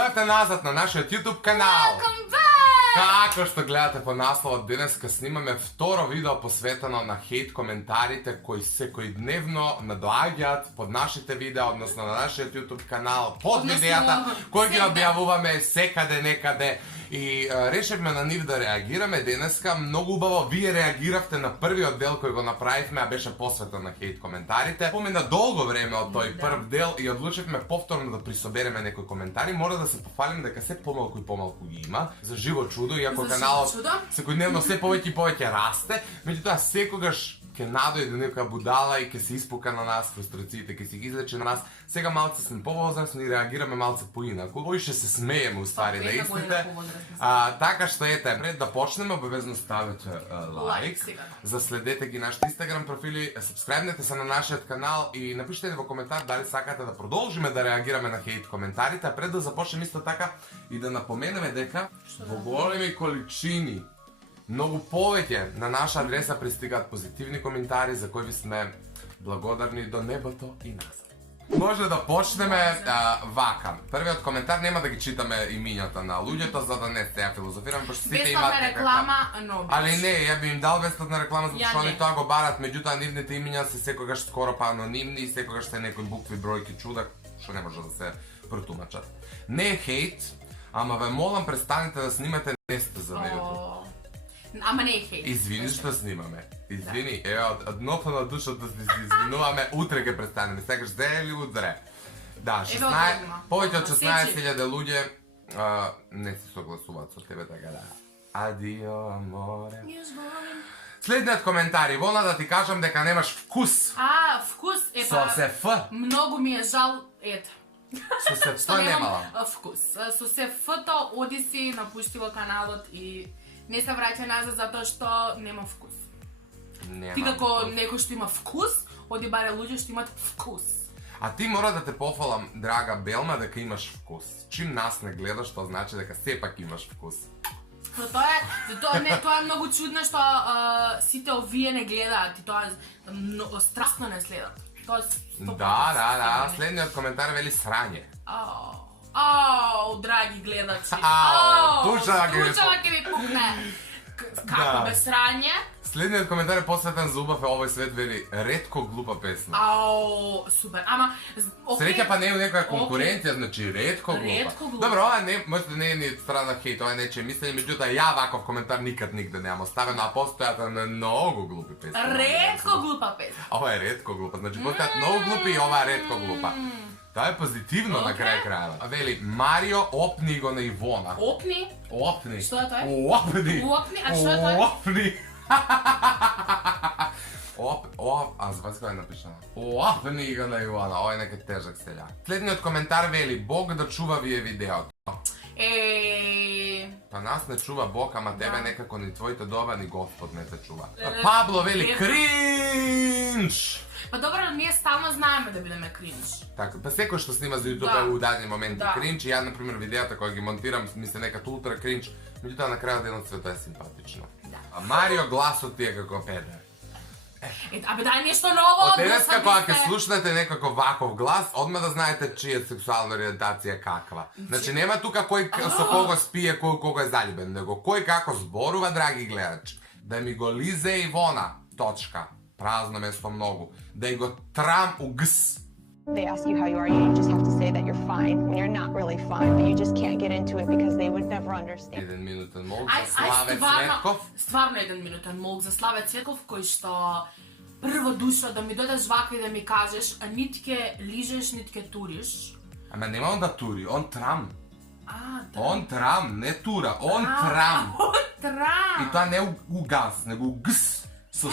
Dođete nazad na naš YouTube kanal. Welcome back! Како што гледате по насловот, денеска снимаме второ видео посветено на хейт коментарите кои секојдневно надоаѓаат под нашите видеа, односно на нашиот YouTube канал, под видеата кои ги објавуваме секаде некаде. И решивме на нив да реагираме денеска. Многу убаво вие реагиравте на првиот дел кој го направивме, а беше посветен на хейт коментарите. Помина долго време од тој прв дел и одлучивме повторно да присобереме некои коментари. Мора да се пофалим дека се помалку и помалку ги има. За живо чудо, иако каналот секојдневно се повеќе и повеќе расте, меѓутоа секогаш ќе надојде нека будала и ќе се испука на нас фрустрациите, ќе се ги излече на нас. Сега малце сме повозрасни и реагираме малце поинаку. Поише се смееме уствари на истите. Така што ете, пред да почнеме, обавезно ставете лайк, заследете ги нашите Instagram профили, сабскрайбнете се на нашиот канал и напишете во коментар дали сакате да продолжиме да реагираме на хейт коментарите, а пред да започнеме исто така и да напоменеме дека во големи количини многу повеќе на наша адреса пристигаат позитивни коментари за кои ви сме благодарни до небото и назад. Може да почнеме вака. Првиот коментар нема да ги читаме имињата на луѓето за да не се филозофираме, пошто сите имаат некаква реклама, но али не, ја би им дал бесплатна реклама затоа што они тоа го барат, меѓутоа нивните имиња се секогаш скоро па анонимни и секогаш се некои букви, бројки, чуда што не може да се протумачат. Не е хейт, ама ве молам престанете да снимате, не сте за медиото. Ама не е хейт. Извини што снимаме. Извини, еве од дното на душата да се извинуваме, утре ќе престанеме. Сакаш да или утре? Да, 16, повеќе од 16.000 луѓе не се согласуваат со тебе, така да. Адио, аморе. Следниот коментар, Ивона, да ти кажам дека немаш вкус. Вкус е Со се Ф. Многу ми е жал, ето. Со се Ф немала. Вкус. Со се Ф-то оди си, напуштила каналот и не се враќа назад затоа што нема вкус. Ти како некој што има вкус, оди баре луѓе што имат вкус. А ти мора да те пофалам, драга Белма, дека имаш вкус. Чим нас не гледаш, тоа значи дека сепак имаш вкус. Тоа е многу чудно што сите овие не гледаат и тоа страстно не следат. Да, следниот коментар вели срање. Драги гледачи. Тучава ќе ви пукне. Како без срање? Следниот коментар е посветен за убав овој свет, вели ретко глупа песна. Супер. Ама среќа па не е некоја конкуренција, значи ретко глупа. Добро, ова не може да не е ни страна хейт, ова е нечие мислење, меѓутоа ја ваков коментар никад нигде немам оставено, а постојат на многу глупи песни. Ретко глупа песна. Ова е ретко глупа, значи постојат многу глупи и ова е ретко глупа. Тоа е позитивно на крај крајава. Вели, Марио опни го на Ивона. Опни? Опни. Што е тоа? Опни. А што е тоа? Опни. Аз кој е напишано. Опни го на Ивона. Ова е некој тежак селја. Следниот коментар вели, Бог да чува вие видеото. Па нас не чува Бог, ама тебе некако ни твоите доба ни Господ не те чува. Пабло вели, кринж! Па добро, ние стално знаеме да бидеме кринж. Така, па секој што снима за YouTube е у дадени моменти кринж и ја, например, видеата која ги монтирам ми се некат ултра кринж, меѓутоа на крајот денот свето е симпатично. А Марио гласот ти е како педер. Абе дај нешто ново! Од денеска кога ќе слушнете некако ваков глас, одма да знаете чија сексуална ориентација каква. Значи нема тука кој со кого спие, кој кого е заљубен, него кој како зборува, драги гледачи. Да ми го лизе Ивона, точка. Празно место многу. Да и го трам у гс. They ask you how you are, you just have to say that you're fine when you're not really fine, but you just can't get into it because they would never understand. Еден минутен молк за Славе Цветков. Стварно еден минутен молк за Славе Цветков, кој што прво душо да ми додеш вака и да ми кажеш, а нит ке лижеш, нит ке туриш. Ама нема он да тури, он трам. Он трам, не тура, он трам. Он трам. И тоа не у газ, него у гс. Со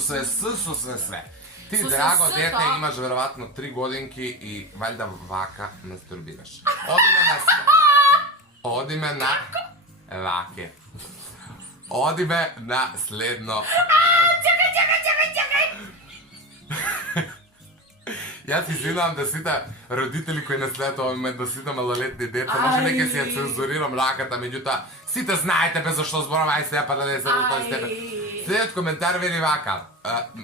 све све. Ти, драго дете, имаш веројатно 3 годинки и валјда вака мастурбираш. Одиме на ваке. Одиме на следно. Чекај! Јас извинувам да сите родители кои не следат овој момент, да сите малолетни деца, може нека си ја цензурирам раката, меѓутоа сите знаете без зашто зборам, ај сега па да не се во тој степен. Следниот коментар вели вака.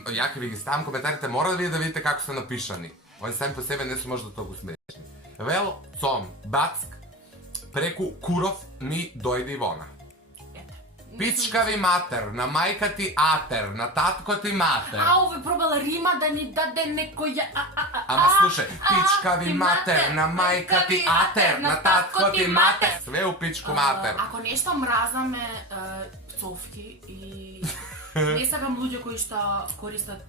Ја ќе ви ги ставам коментарите, мора да видите како се напишани. Они сами по себе не се може да толку смешни. Вел, цом, бацк, Преку Куров ми дојде Ивона. Пичка ви матер, на мајка ти атер, на татко ти матер. Ове пробала Рима да ни даде некоја... Ама слушај, пичка ви матер, на мајка ти атер, на татко ти матер. Све у пичку матер. Ако нешто мразаме пцовки и не сакам луѓе кои што користат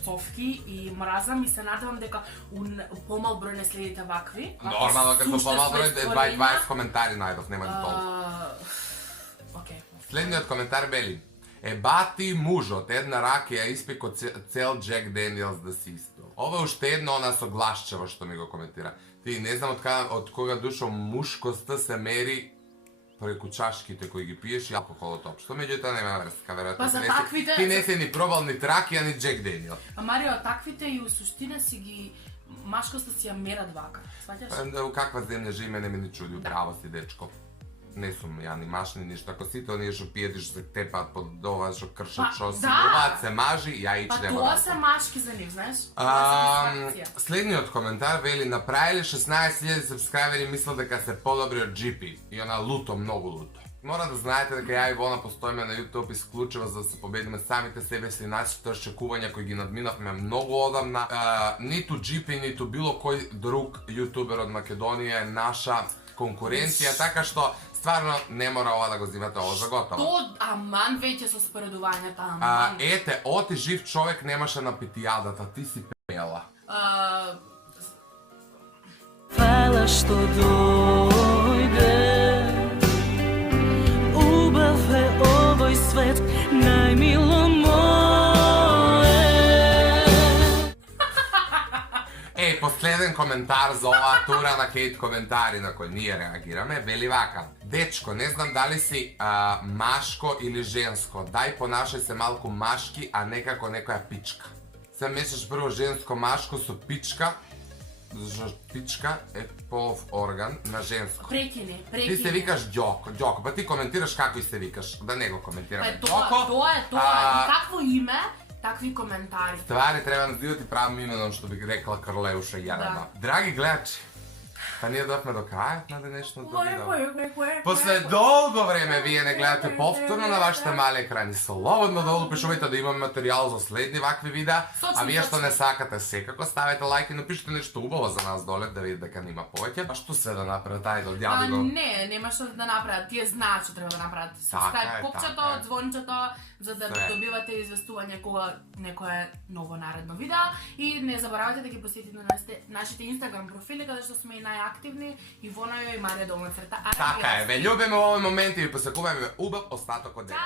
пцовки и мразам и се надевам дека помал број не следите вакви. Нормално, како помал број 20 коментари најдов, нема ни толку. Окей. Следниот коментар вели: бати мужот, една ракија испеко цел Джек Даниелс да си исто. Ова е уште едно она согласчево што ми го коментира. Ти не знам од кога душо мушкоста се мери преку чашките кои ги пиеш и алкохолот општо. Меѓутоа нема врска, веројатно. Па за таквите... Ти не си ни пробал ни ракија, ни Джек Даниел. А Марио, таквите и у суштина си ги машкоста си ја мерат вака. Сваќаш? У каква земја живееме не ми ни чуди, право си дечко. Не сум ја ни машни ништо, ако сите оние што пиедиш се тепаат под ова што кршат што си буваат се мажи, ја ич нема. Па тоа се машки за нив, знаеш? Следниот коментар вели: направиле 16.000 сабскрайбери, мислел дека се подобри од GP. И она луто, многу луто. Мора да знаете дека ја и Ивона постоиме на YouTube исклучиво за да се победиме самите себе си, нашите очекувања кои ги надминавме многу одамна. Ниту GP, ниту било кој друг јутубер од Македонија е наша конкуренција, така што стварно не мора ова да го зимате ово за готово. Што, аман веќе со споредувањата, аман. Ете, оти жив човек немаше на питијадата, ти си пела. Фала што дојде, убав е овој свет, најмило мое. Последен коментар за оваа тура на хейт коментари на кои ние реагираме, вели вака: дечко, не знам дали си машко или женско, дај понашај се малку машки, а некако некоја пичка. Се мешаш прво женско-машко со пичка, зашто пичка е полов орган на женско. Прекини. Ти се викаш Ѓоко, па ти коментираш како и се викаш, да не го коментираме. Тоа е. И какво име? Такви коментари. Ствари треба да називати правим именом, што би рекла Карлеуша Јарева. Драги гледачи, па ние дојавме до крајот на денешното видео. После долго време вие не гледате повторно на вашите мали екрани. Слободно долу пишувајте да имаме материјал за следни вакви видеа, а вие што не сакате секако ставете лайк и напишете нешто убаво за нас доле да видите дека нема повеќе. Па што се да направат, ајде одјави го. Не, нема што да направат. Тие знаат што треба да направат. Ставите копчето, звончето, за да добивате известување кога некое ново наредно видео и не заборавајте да ги посетите на нашите Instagram профили каде што сме и најактивни, Ивона и Марија _. Така е, ве љубиме во овој момент и ви посакуваме убав остаток од денот.